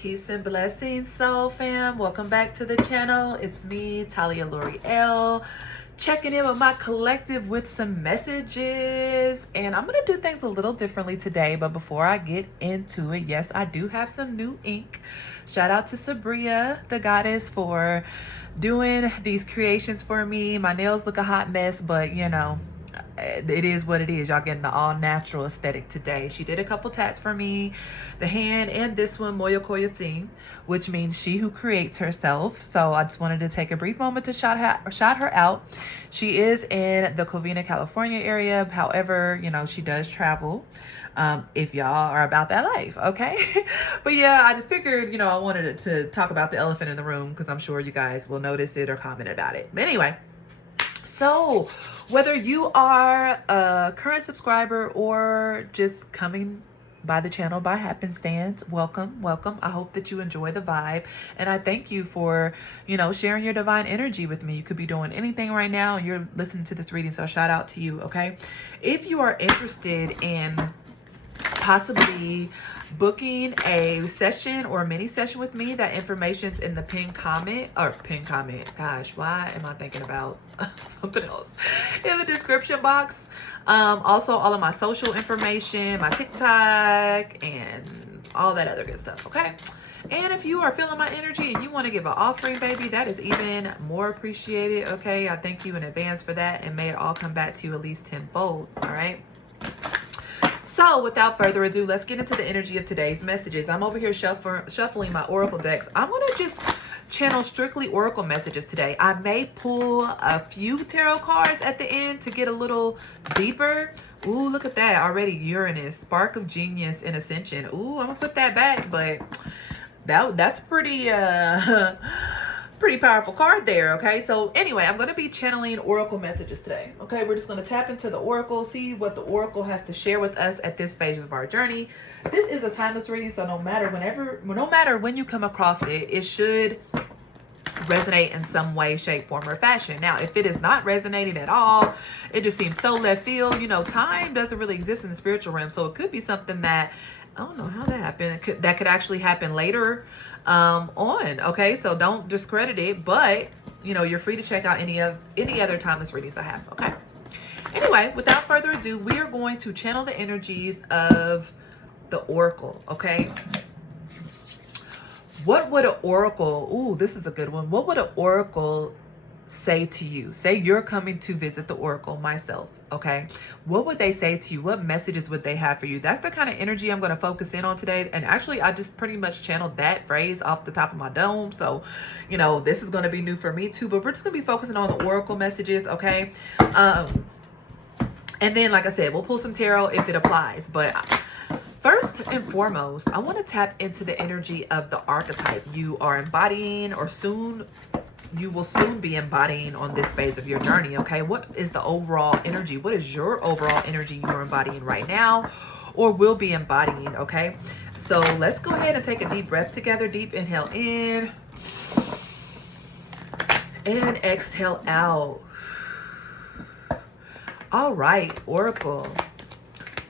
Peace and blessings, soul fam. Welcome back to the channel. It's me, TAHLIALOREAL, checking in with my collective with some messages. And I'm going to do things a little differently today. But before I get into it, yes, I do have some new ink. Shout out to Sabria, the goddess, for doing these creations for me. My nails look a hot mess, but you know, it is what it is. Y'all getting the all natural aesthetic today. She did a couple tats for me, the hand and this one, Moya Koya Singh, which means she who creates herself. So I just wanted to take a brief moment to shout her out. She is in the Covina, California area. However, you know, she does travel. If y'all are about that life, okay? But yeah, I just figured, you know, I wanted to talk about the elephant in the room because I'm sure you guys will notice it or comment about it. But anyway, so whether you are a current subscriber or just coming by the channel by happenstance, welcome. I hope that you enjoy the vibe. And I thank you for, you know, sharing your divine energy with me. You could be doing anything right now and you're listening to this reading. So shout out to you, okay? If you are interested in possibly booking a session or a mini session with me, that information's in the pinned comment. Gosh, why am I thinking about something else? In the description box. Also all of my social information, my TikTok, and all that other good stuff, okay? And if you are feeling my energy and you want to give an offering, baby, that is even more appreciated, okay? I thank you in advance for that, and may it all come back to you at least tenfold, all right? So without further ado, let's get into the energy of today's messages. I'm over here shuffling my oracle decks. I'm going to just channel strictly oracle messages today. I may pull a few tarot cards at the end to get a little deeper. Ooh, look at that. Already Uranus, spark of genius and ascension. Ooh, I'm going to put that back, but that's pretty pretty powerful card there, okay? So anyway, I'm going to be channeling oracle messages today, okay? We're just going to tap into the oracle, see what the oracle has to share with us at this phase of our journey. This is a timeless reading, so no matter when you come across it, it should resonate in some way, shape, form, or fashion. Now, if it is not resonating at all, it just seems so left field. You know, time doesn't really exist in the spiritual realm, so it could be something that, I don't know how that happened. That could actually happen later on, okay? So don't discredit it, but you know, you're free to check out any other timeless readings I have, okay? Anyway, without further ado, we are going to channel the energies of the oracle, okay? What would an oracle, ooh, this is a good one. What would an oracle say to you? Say you're coming to visit the oracle, myself, okay? What would they say to you? What messages would they have for you? That's the kind of energy I'm going to focus in on today. And actually, I just pretty much channeled that phrase off the top of my dome. So, you know, this is going to be new for me too, but we're just going to be focusing on the oracle messages, okay? And then, like I said, we'll pull some tarot if it applies. But first and foremost, I want to tap into the energy of the archetype you are embodying, or you will soon be embodying on this phase of your journey, okay? What is the overall energy? What is your overall energy you're embodying right now or will be embodying, okay? So let's go ahead and take a deep breath together. Deep inhale in and exhale out. All right, oracle.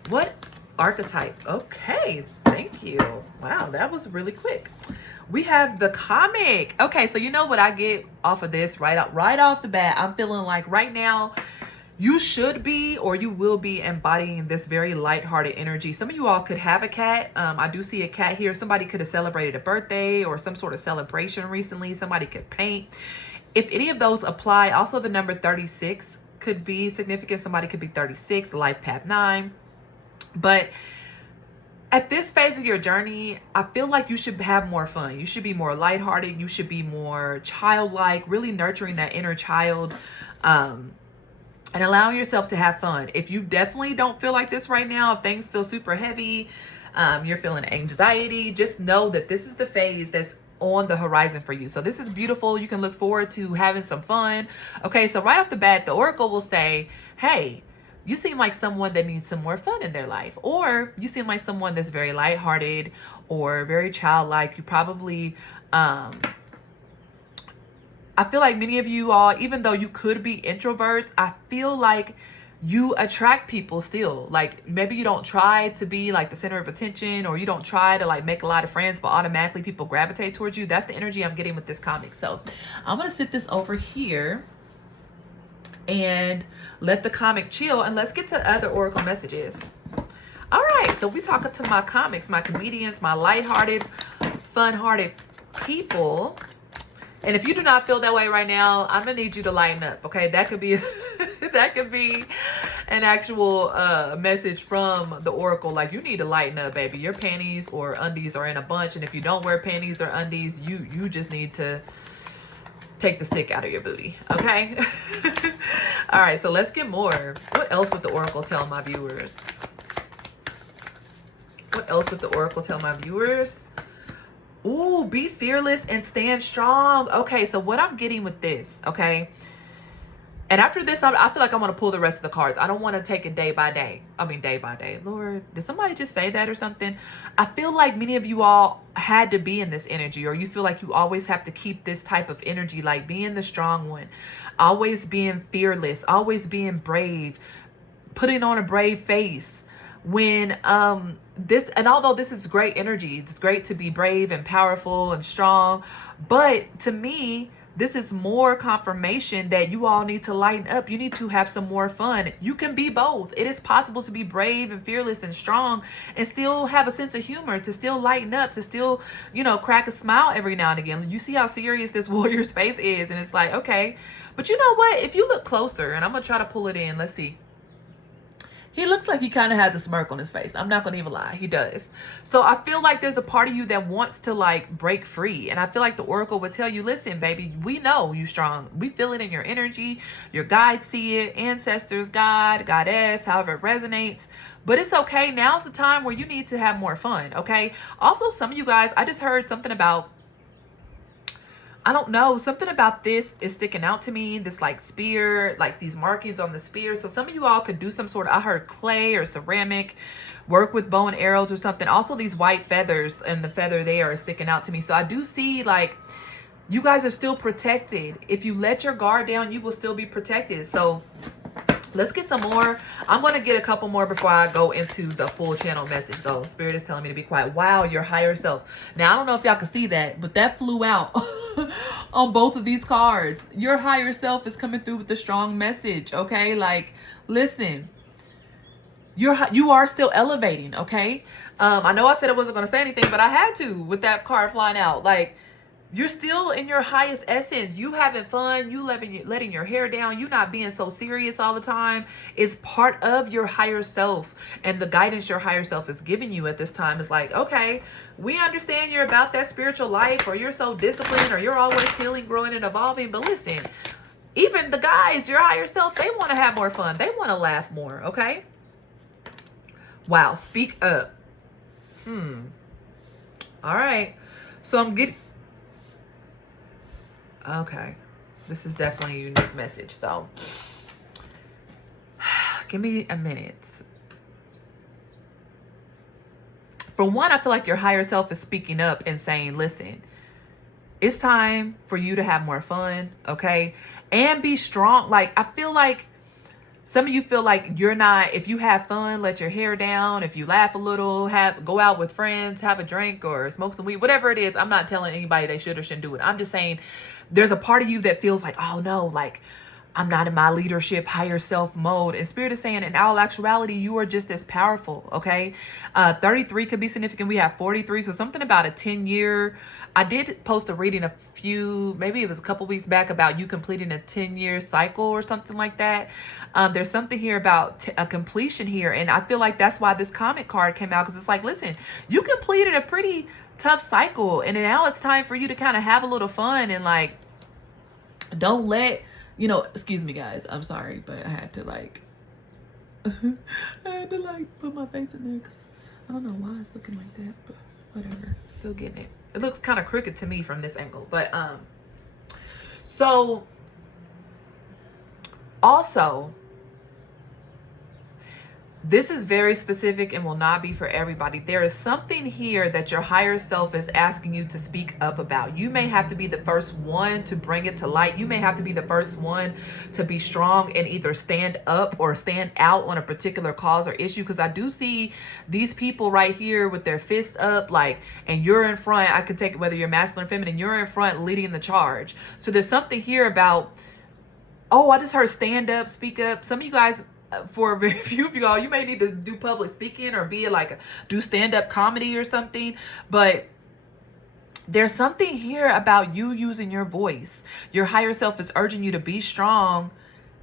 What archetype? Okay, thank you. Wow, that was really quick. We have the comic. Okay, so you know what I get off of this right off the bat? I'm feeling like right now you should be, or you will be, embodying this very lighthearted energy. Some of you all could have a cat. I do see a cat here. Somebody could have celebrated a birthday or some sort of celebration recently. Somebody could paint. If any of those apply, also the number 36 could be significant. Somebody could be 36, life path 9. But at this phase of your journey, I feel like you should have more fun. You should be more lighthearted. You should be more childlike, really nurturing that inner child, and allowing yourself to have fun. If you definitely don't feel like this right now, if things feel super heavy, you're feeling anxiety, just know that this is the phase that's on the horizon for you. So this is beautiful. You can look forward to having some fun. Okay, so right off the bat, the oracle will say, hey, you seem like someone that needs some more fun in their life, or you seem like someone that's very lighthearted or very childlike. You probably, I feel like many of you all, even though you could be introverts, I feel like you attract people still. Like, maybe you don't try to be like the center of attention, or you don't try to like make a lot of friends, but automatically people gravitate towards you. That's the energy I'm getting with this comic. So I'm gonna sit this over here and let the comic chill, and let's get to other oracle messages. All right, so we talking to my comics, my comedians, my lighthearted, fun-hearted people. And if you do not feel that way right now, I'm gonna need you to lighten up, okay? That could be that could be an actual message from the oracle. Like, you need to lighten up, baby. Your panties or undies are in a bunch, and if you don't wear panties or undies, you just need to take the stick out of your booty, okay? All right, so let's get more. What else would the oracle tell my viewers? What else would the oracle tell my viewers? Ooh, be fearless and stand strong. Okay, so what I'm getting with this, okay? And after this, I feel like I'm going to pull the rest of the cards. I don't want to take it day by day. I mean, day by day. Lord, did somebody just say that or something? I feel like many of you all had to be in this energy, or you feel like you always have to keep this type of energy, like being the strong one, always being fearless, always being brave, putting on a brave face. When this, and although this is great energy, it's great to be brave and powerful and strong, but to me, this is more confirmation that you all need to lighten up. You need to have some more fun. You can be both. It is possible to be brave and fearless and strong and still have a sense of humor, to still lighten up, to still, you know, crack a smile every now and again. You see how serious this warrior's face is, and it's like, okay. But you know what? If you look closer, and I'm going to try to pull it in, let's see. He looks like he kind of has a smirk on his face. I'm not going to even lie. He does. So I feel like there's a part of you that wants to like break free. And I feel like the oracle would tell you, listen, baby, we know you strong. We feel it in your energy. Your guides see it. Ancestors, God, goddess, however it resonates. But it's okay. Now's the time where you need to have more fun. Okay. Also, some of you guys, I just heard something about, I don't know, something about this is sticking out to me. This like spear, like these markings on the spear. So some of you all could do some sort of, I heard clay or ceramic, work with bow and arrows or something. Also these white feathers and the feather there are sticking out to me. So I do see like you guys are still protected. If you let your guard down, you will still be protected. So let's get some more. I'm going to get a couple more before I go into the full channel message, though. Spirit is telling me to be quiet. Wow, your higher self. Now, I don't know if y'all can see that, but that flew out on both of these cards. Your higher self is coming through with a strong message, okay? Like, listen, you are still elevating, okay? I know I said I wasn't going to say anything, but I had to with that card flying out. Like, you're still in your highest essence. You having fun. You letting your hair down. You not being so serious all the time is part of your higher self. And the guidance your higher self is giving you at this time is like, okay, we understand you're about that spiritual life, or you're so disciplined, or you're always healing, growing, and evolving. But listen, even the guys, your higher self, they want to have more fun. They want to laugh more, okay? Wow, speak up. All right. So I'm getting... Okay, this is definitely a unique message. So give me a minute. For one, I feel like your higher self is speaking up and saying, listen, it's time for you to have more fun, okay? And be strong. Like, I feel like some of you feel like you're not, if you have fun, let your hair down. If you laugh a little, go out with friends, have a drink or smoke some weed, whatever it is. I'm not telling anybody they should or shouldn't do it. I'm just saying there's a part of you that feels like, oh no, like I'm not in my leadership, higher self mode. And Spirit is saying in all actuality, you are just as powerful, okay? 33 could be significant. We have 43. So something about a 10-year. I did post a reading maybe it was a couple weeks back about you completing a 10-year cycle or something like that. There's something here about a completion here. And I feel like that's why this comic card came out. Because it's like, listen, you completed a pretty tough cycle. And now it's time for you to kind of have a little fun and like, don't let... You know, excuse me, guys. I'm sorry, but I had to like, put my face in there because I don't know why it's looking like that, but whatever. Still getting it. It looks kind of crooked to me from this angle, but so also, This is very specific and will not be for everybody. There is something here that your higher self is asking you to speak up about. You may have to be the first one to bring it to light. You may have to be the first one to be strong and either stand up or stand out on a particular cause or issue. Because I do see these people right here with their fist up, like, and you're in front. I could take it whether you're masculine or feminine, you're in front leading the charge. So there's something here about, oh, I just heard stand up, speak up. Some of you guys, for a very few of y'all, you may need to do public speaking or be like do stand-up comedy or something. But there's something here about you using your voice. Your higher self is urging you to be strong,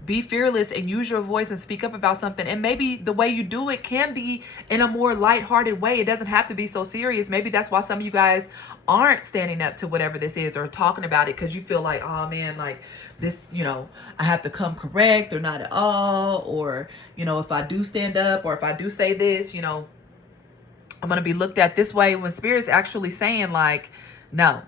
be fearless, and use your voice and speak up about something. And maybe the way you do it can be in a more lighthearted way. It doesn't have to be so serious. Maybe that's why some of you guys aren't standing up to whatever this is or talking about it, because you feel like, oh man, like this, you know, I have to come correct or not at all. Or, you know, if I do stand up or if I do say this, you know, I'm going to be looked at this way, when Spirit's actually saying like, no,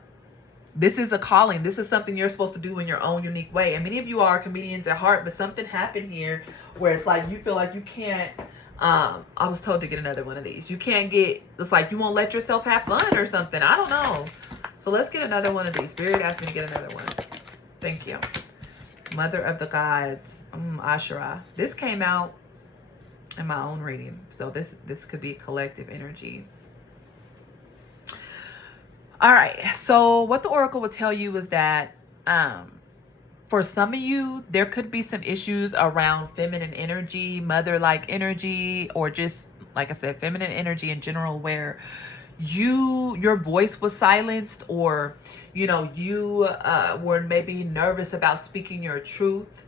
this is a calling. This is something you're supposed to do in your own unique way. And many of you are comedians at heart, but something happened here where it's like you feel like you can't. I was told to get another one of these. You can't get, it's like you won't let yourself have fun or something. I don't know. So let's get another one of these. Spirit asked me to get another one. Thank you. Mother of the Gods, Ashura. This came out in my own reading. So this could be collective energy. All right, so what the Oracle will tell you is that for some of you, there could be some issues around feminine energy, mother-like energy, or just, like I said, feminine energy in general, where your voice was silenced, or, you know, you were maybe nervous about speaking your truth.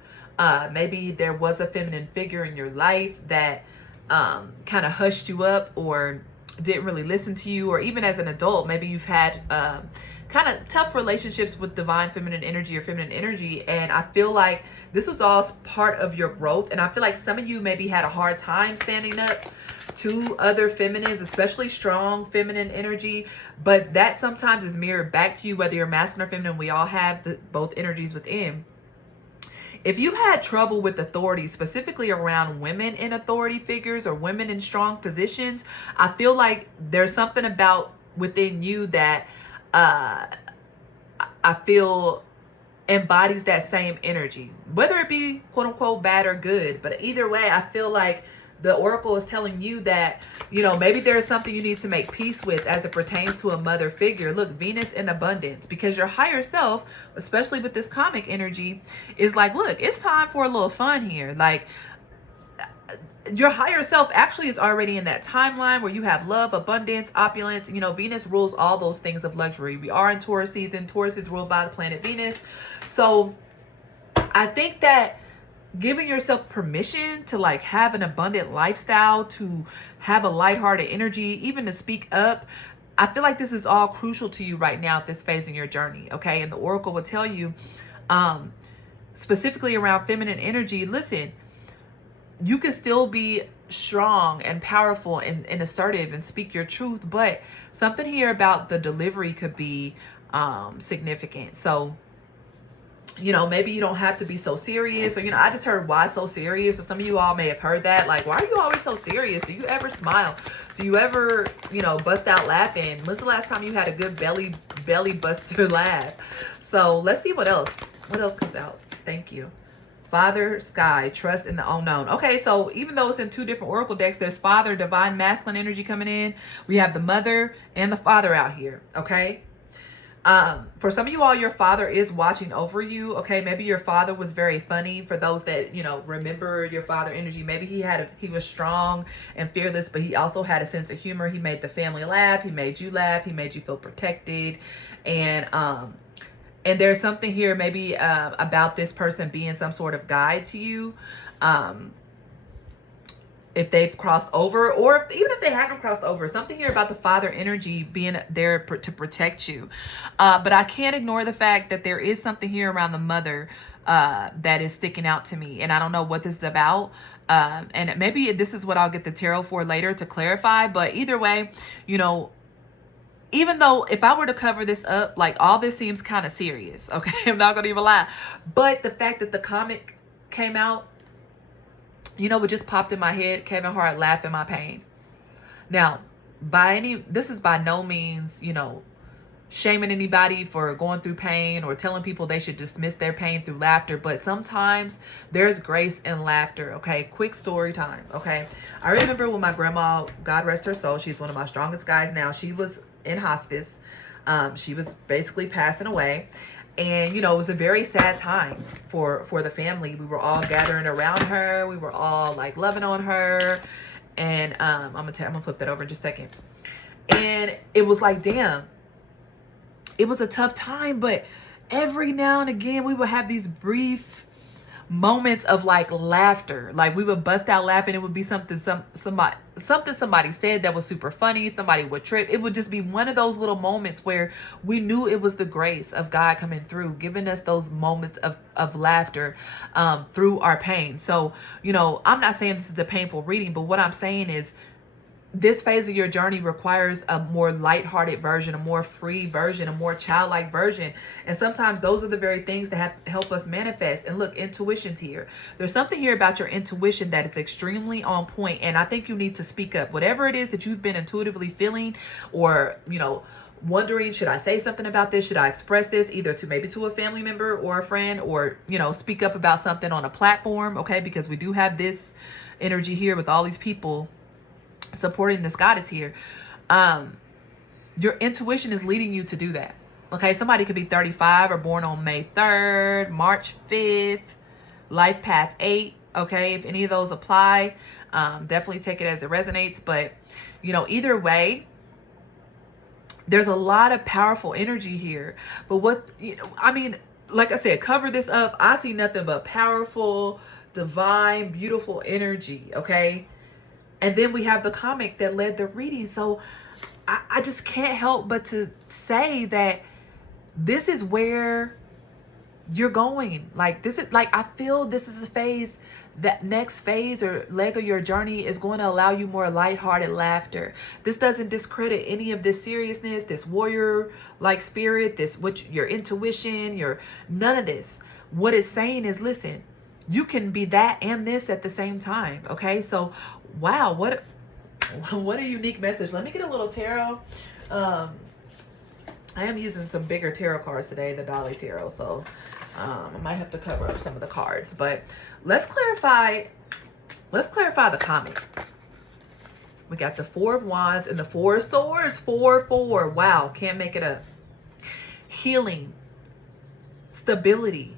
Maybe there was a feminine figure in your life that kind of hushed you up or didn't really listen to you, or even as an adult, maybe you've had kind of tough relationships with divine feminine energy or feminine energy. And I feel like this was all part of your growth. And I feel like some of you maybe had a hard time standing up to other feminines, especially strong feminine energy. But that sometimes is mirrored back to you, whether you're masculine or feminine. We all have both energies within. If you had trouble with authority, specifically around women in authority figures or women in strong positions, I feel like there's something about within you that I feel embodies that same energy, whether it be quote unquote bad or good. But either way, I feel like the Oracle is telling you that, you know, maybe there's something you need to make peace with as it pertains to a mother figure. Look, Venus in abundance, because your higher self, especially with this comic energy, is like, look, it's time for a little fun here. Like, your higher self actually is already in that timeline where you have love, abundance, opulence. You know, Venus rules all those things of luxury. We are in Taurus season. Taurus is ruled by the planet Venus. So I think that giving yourself permission to like have an abundant lifestyle, to have a lighthearted energy, even to speak up, I feel like this is all crucial to you right now at this phase in your journey. Okay. And the Oracle will tell you, specifically around feminine energy, listen, you can still be strong and powerful and assertive and speak your truth, but something here about the delivery could be significant. So, you know, maybe you don't have to be so serious, or, you know, I just heard why so serious, or some of you all may have heard that, like, why are you always so serious? Do you ever smile? Do you ever, you know, bust out laughing? When's the last time you had a good belly buster laugh? So let's see what else comes out. Thank you. Father, Sky, trust in the unknown. Okay, so even though it's in two different oracle decks, there's Father, divine masculine energy coming in. We have the mother and the father out here, okay? For some of you all, your father is watching over you, okay? Maybe your father was very funny. For those that, you know, remember your father energy, maybe he was strong and fearless, but he also had a sense of humor. He made the family laugh. He made you laugh. He made you feel protected. And there's something here maybe about this person being some sort of guide to you. If they've crossed over, or even if they haven't crossed over, something here about the father energy being there to protect you. But I can't ignore the fact that there is something here around the mother that is sticking out to me. And I don't know what this is about. And maybe this is what I'll get the tarot for later to clarify. But either way, you know, even though if I were to cover this up, like, all this seems kind of serious, okay? I'm not going to even lie. But the fact that the comic came out, You know what just popped in my head? Kevin Hart laughing my pain. Now, this is by no means, you know, shaming anybody for going through pain or telling people they should dismiss their pain through laughter, but sometimes there's grace in laughter. Okay, quick story time. Okay, I remember when my grandma, God rest her soul, she's one of my strongest guys now, she was in hospice. She was basically passing away, and you know, it was a very sad time for the family. We were all gathering around her, we were all like loving on her, and I'm gonna flip that over in just a second. And it was like, damn, it was a tough time, but every now and again we would have these brief moments of like laughter. Like we would bust out laughing. It would be something somebody said that was super funny. Somebody would trip. It would just be one of those little moments where we knew it was the grace of God coming through, giving us those moments of laughter through our pain. So, you know, I'm not saying this is a painful reading, but what I'm saying is this phase of your journey requires a more lighthearted version, a more free version, a more childlike version. And sometimes those are the very things that help us manifest. And look, intuition's here. There's something here about your intuition that is extremely on point. And I think you need to speak up. Whatever it is that you've been intuitively feeling, or, you know, wondering, should I say something about this? Should I express this either to a family member or a friend, or, you know, speak up about something on a platform? Okay, because we do have this energy here with all these people supporting this goddess here. Your intuition is leading you to do that. Okay, somebody could be 35 or born on May 3rd, March 5th, life path 8. Okay, if any of those apply, definitely take it as it resonates. But, you know, either way, there's a lot of powerful energy here. But what, I mean, like I said, cover this up. I see nothing but powerful, divine, beautiful energy. Okay. And then we have the comic that led the reading. So I just can't help but to say that this is where you're going. Like, this is like, I feel this is a phase, that next phase or leg of your journey is going to allow you more lighthearted laughter. This doesn't discredit any of this seriousness, this warrior like spirit, your intuition, none of this. What it's saying is, listen, you can be that and this at the same time. Okay, so wow, what a unique message. Let me get a little tarot. I am using some bigger tarot cards today, the Dolly Tarot, so I might have to cover up some of the cards. But let's clarify the comic. We got the Four of Wands and the Four of Swords. 4-4. Wow, can't make it up. Healing, stability.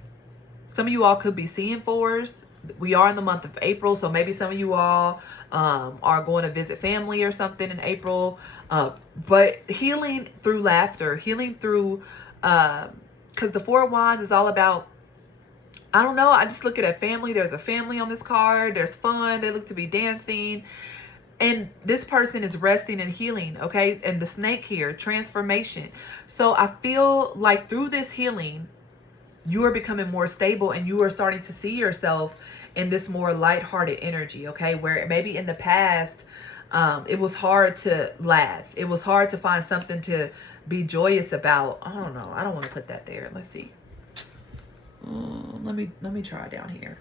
Some of you all could be seeing fours. We are in the month of April, so maybe some of you all are going to visit family or something in April. But healing through laughter, healing through, because the Four of Wands is all about, I don't know, I just look at a family. There's a family on this card. There's fun. They look to be dancing. And this person is resting and healing, okay? And the snake here, transformation. So I feel like through this healing, you are becoming more stable and you are starting to see yourself in this more lighthearted energy, okay? Where maybe in the past, it was hard to laugh. It was hard to find something to be joyous about. I don't know. I don't want to put that there. Let's see. Let me try down here.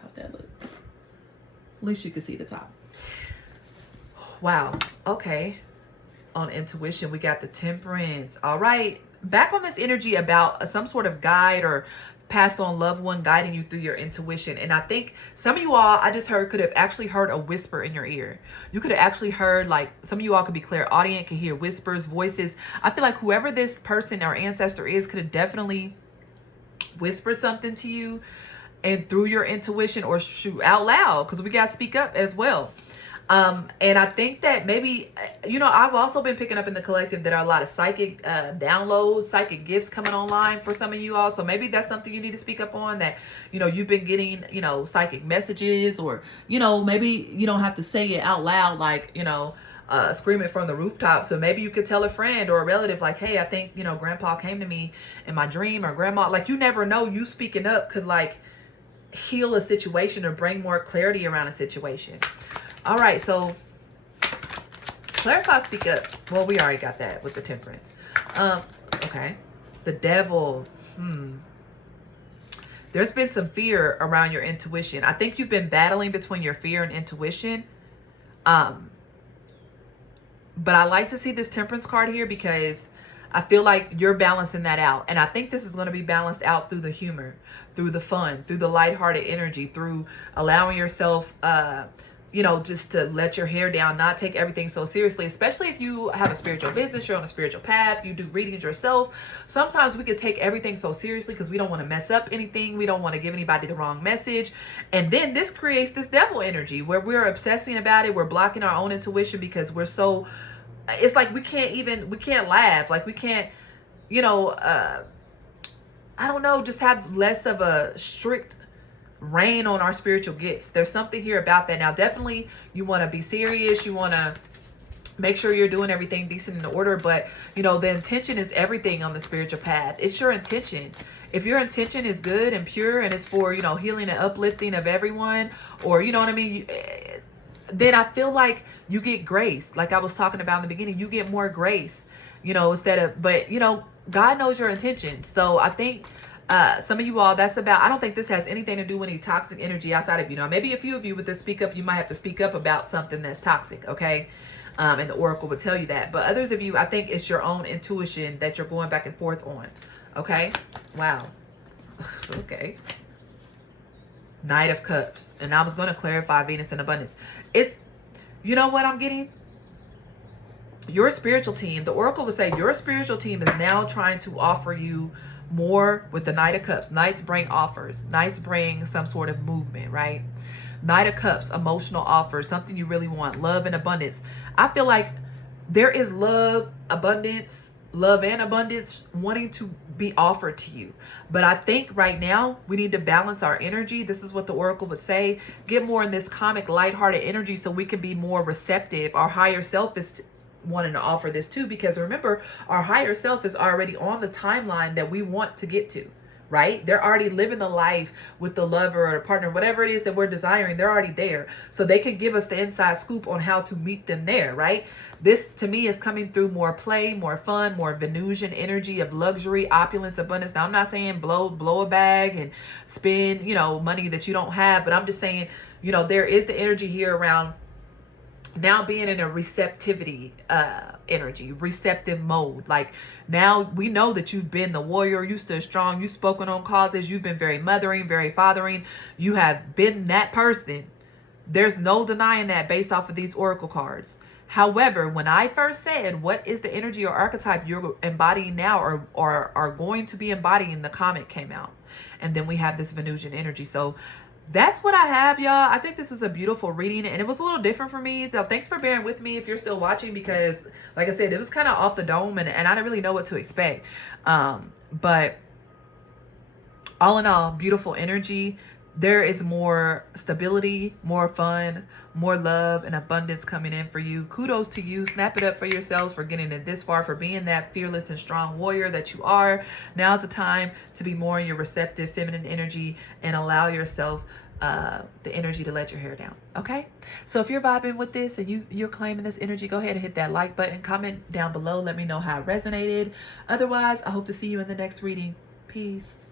How's that look? At least you can see the top. Wow. Okay. On intuition, we got the Temperance. All right. Back on this energy about some sort of guide or passed on loved one guiding you through your intuition. And I think some of you all, I just heard, could have actually heard a whisper in your ear. You could have actually heard, like, some of you all could be clairaudient, could hear whispers, voices. I feel like whoever this person or ancestor is could have definitely whispered something to you and through your intuition, or shoot out loud, because we got to speak up as well. And I think that maybe, you know, I've also been picking up in the collective that are a lot of psychic downloads, psychic gifts coming online for some of you all. So maybe that's something you need to speak up on, that, you know, you've been getting, you know, psychic messages, or, you know, maybe you don't have to say it out loud, like, you know, scream it from the rooftop. So maybe you could tell a friend or a relative, like, hey, I think, you know, grandpa came to me in my dream, or grandma. Like, you never know. You speaking up could, like, heal a situation or bring more clarity around a situation. All right, so clarify, speak up. Well, we already got that with the Temperance. Okay. The Devil. The there's been some fear around your intuition. I think you've been battling between your fear and intuition. But I like to see this Temperance card here because I feel like you're balancing that out. And I think this is going to be balanced out through the humor, through the fun, through the lighthearted energy, through allowing yourself, you know, just to let your hair down, not take everything so seriously, especially if you have a spiritual business, you're on a spiritual path, you do readings yourself. Sometimes we could take everything so seriously because we don't want to mess up anything. We don't want to give anybody the wrong message. And then this creates this devil energy where we're obsessing about it. We're blocking our own intuition because we're so, it's like we can't laugh. Like we can't, you know, I don't know, just have less of a strict reign on our spiritual gifts. There's something here about that. Now, definitely you want to be serious. You want to make sure you're doing everything decent in order. But, you know, the intention is everything on the spiritual path. It's your intention. If your intention is good and pure and it's for, you know, healing and uplifting of everyone, or, you know what I mean, then I feel like you get grace. Like I was talking about in the beginning, you get more grace, you know, instead of, but, you know, God knows your intention. So I think some of you all, that's about, I don't think this has anything to do with any toxic energy outside of you. Now, maybe a few of you with this speak up, you might have to speak up about something that's toxic, okay? And the oracle would tell you that. But others of you, I think it's your own intuition that you're going back and forth on, okay? Wow. Okay. Knight of Cups. And I was going to clarify Venus in abundance. It's, you know what I'm getting? Your spiritual team, the oracle would say your spiritual team is now trying to offer you more with the Knight of Cups. Knights bring offers. Knights bring some sort of movement, right? Knight of Cups, emotional offers, something you really want, love and abundance. I feel like there is love and abundance wanting to be offered to you. But I think right now we need to balance our energy. This is what the oracle would say. Get more in this comic, lighthearted energy so we can be more receptive. Our higher self is wanting to offer this too, because remember, our higher self is already on the timeline that we want to get to, right? They're already living the life with the lover or the partner, whatever it is that we're desiring. They're already there, so they can give us the inside scoop on how to meet them there, right? This to me is coming through more play, more fun, more Venusian energy of luxury, opulence, abundance. Now, I'm not saying blow a bag and spend, you know, money that you don't have, but I'm just saying, you know, there is the energy here around now being in a receptivity energy, receptive mode. Like now we know that you've been the warrior, you stood strong, you've spoken on causes, you've been very mothering, very fathering. You have been that person. There's no denying that based off of these oracle cards. However, when I first said, what is the energy or archetype you're embodying now or are going to be embodying, the comment came out. And then we have this Venusian energy. So that's what I have, y'all. I think this is a beautiful reading, and it was a little different for me. So thanks for bearing with me if you're still watching, because like I said, it was kind of off the dome and I didn't really know what to expect. But all in all, beautiful energy. There is more stability, more fun, more love and abundance coming in for you. Kudos to you. Snap it up for yourselves for getting it this far, for being that fearless and strong warrior that you are. Now's the time to be more in your receptive feminine energy and allow yourself the energy to let your hair down. Okay? So if you're vibing with this and you're claiming this energy, go ahead and hit that like button. Comment down below. Let me know how it resonated. Otherwise, I hope to see you in the next reading. Peace.